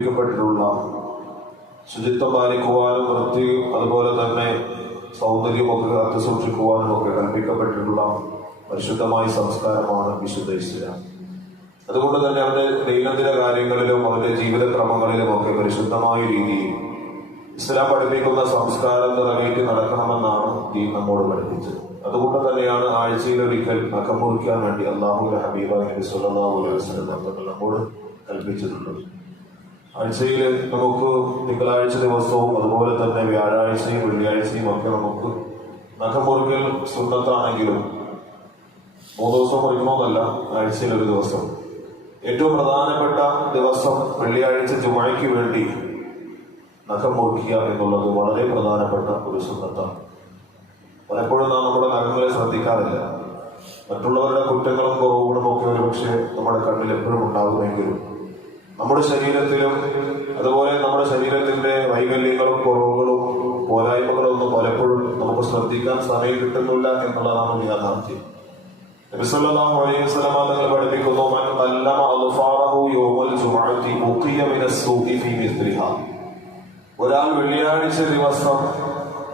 പ്പെട്ടിട്ടുള്ള ശുചിത്വം പാലിക്കുവാനും വൃത്തി അതുപോലെ തന്നെ സൗന്ദര്യമൊക്കെ കാത്തു സൂക്ഷിക്കുവാനും ഒക്കെ കൽപ്പിക്കപ്പെട്ടിട്ടുള്ള പരിശുദ്ധമായ സംസ്കാരമാണ് വിശുദ്ധ ഇസ്ലാം അതുകൊണ്ട് തന്നെ അവരുടെ ദൈനംദിന കാര്യങ്ങളിലും അവന്റെ ജീവിതക്രമങ്ങളിലും ഒക്കെ പരിശുദ്ധമായ രീതിയിൽ ഇസ്ലാം പഠിപ്പിക്കുന്ന സംസ്കാരം നിറവേറ്റി നടക്കണമെന്നാണ് ഈ നമ്മോട് പഠിപ്പിച്ചത്. അതുകൊണ്ട് തന്നെയാണ് ആഴ്ചയിൽ ഒരിക്കൽ നഖം മുറിക്കാൻ വേണ്ടി അള്ളാഹു ഹബീബ് നബി അലൈഹി വസല്ലം നമ്മോട് കൽപ്പിച്ചിട്ടുള്ളത്. ആഴ്ചയിൽ നമുക്ക് തിങ്കളാഴ്ച ദിവസവും അതുപോലെ തന്നെ വ്യാഴാഴ്ചയും വെള്ളിയാഴ്ചയും ഒക്കെ നമുക്ക് നഖം മുറിക്കൽ സുന്നത്താണെങ്കിലും മൂന്ന് ദിവസം മുറിക്കണമെന്നല്ല ആഴ്ചയിൽ ഒരു ദിവസം. ഏറ്റവും പ്രധാനപ്പെട്ട ദിവസം വെള്ളിയാഴ്ച ജുമഴയ്ക്ക് വേണ്ടി നഖം മുറിക്കുക എന്നുള്ളത് വളരെ പ്രധാനപ്പെട്ട ഒരു സുന്നത്താണ് പലപ്പോഴും നാം നമ്മുടെ നഖങ്ങളെ ശ്രദ്ധിക്കാറില്ല. മറ്റുള്ളവരുടെ കുറ്റങ്ങളും കുറവുകളും ഒക്കെ ഒരുപക്ഷെ നമ്മുടെ കണ്ണിൽ എപ്പോഴും ഉണ്ടാകുമെങ്കിലും നമ്മുടെ ശരീരത്തിലും അതുപോലെ നമ്മുടെ ശരീരത്തിന്റെ വൈകല്യങ്ങളും കുറവുകളും പോരായ്മകളും ഒന്നും പലപ്പോഴും നമുക്ക് ശ്രദ്ധിക്കാൻ സമയം കിട്ടുന്നില്ല എന്നുള്ളതാണ് യാഥാർത്ഥ്യം പഠിപ്പിക്കുന്നു മൻ ഒരാൾ വെള്ളിയാഴ്ച ദിവസം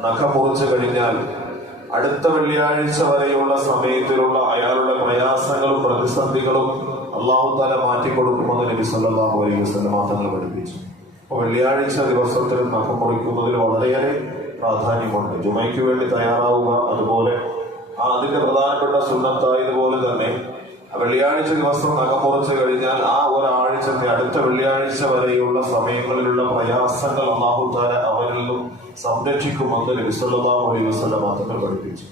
നഖം മുറിച്ചു കഴിഞ്ഞാൽ അടുത്ത വെള്ളിയാഴ്ച വരെയുള്ള സമയത്തിലുള്ള അയാളുടെ പ്രയാസങ്ങളും പ്രതിസന്ധികളും അള്ളാഹു താല മാറ്റിക്കൊടുക്കുമെന്ന് നബി സല്ലാഹു അലൈഹി വസ്ലം മാത്രങ്ങൾ പഠിപ്പിച്ചു. അപ്പൊ വെള്ളിയാഴ്ച ദിവസത്തിൽ നഖം മുറിക്കുന്നതിൽ വളരെയേറെ പ്രാധാന്യമുണ്ട്. ജുമയ്ക്ക് വേണ്ടി തയ്യാറാവുക അതുപോലെ അതിന്റെ പ്രധാനപ്പെട്ട സുന്നത്തായതുപോലെ തന്നെ വെള്ളിയാഴ്ച ദിവസം നഖം മുറിച്ചു കഴിഞ്ഞാൽ ആ ഒരാഴ്ചത്തെ അടുത്ത വെള്ളിയാഴ്ച വരെയുള്ള സമയങ്ങളിലുള്ള പ്രയാസങ്ങൾ അള്ളാഹു താല അവരിൽ നിന്നും സംരക്ഷിക്കുമെന്ന് നബി സല്ലല്ലാഹു അലൈഹി വസ്ലം മാത്രങ്ങൾ പഠിപ്പിച്ചു.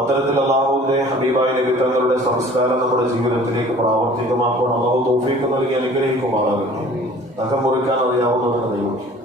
അത്തരത്തിൽ അള്ളാഹുവിന്റെ ഹബീബായ തങ്ങളുടെ സംസ്കാരം നമ്മുടെ ജീവിതത്തിലേക്ക് പ്രാവർത്തികമാക്കുവാൻ അള്ളാഹു തോഫിക്ക് നൽകി അനുഗ്രഹിക്കുമാറാകട്ടെ. നഖം മുറിക്കാൻ അറിയാവുന്നവരുടെ ദൈവം.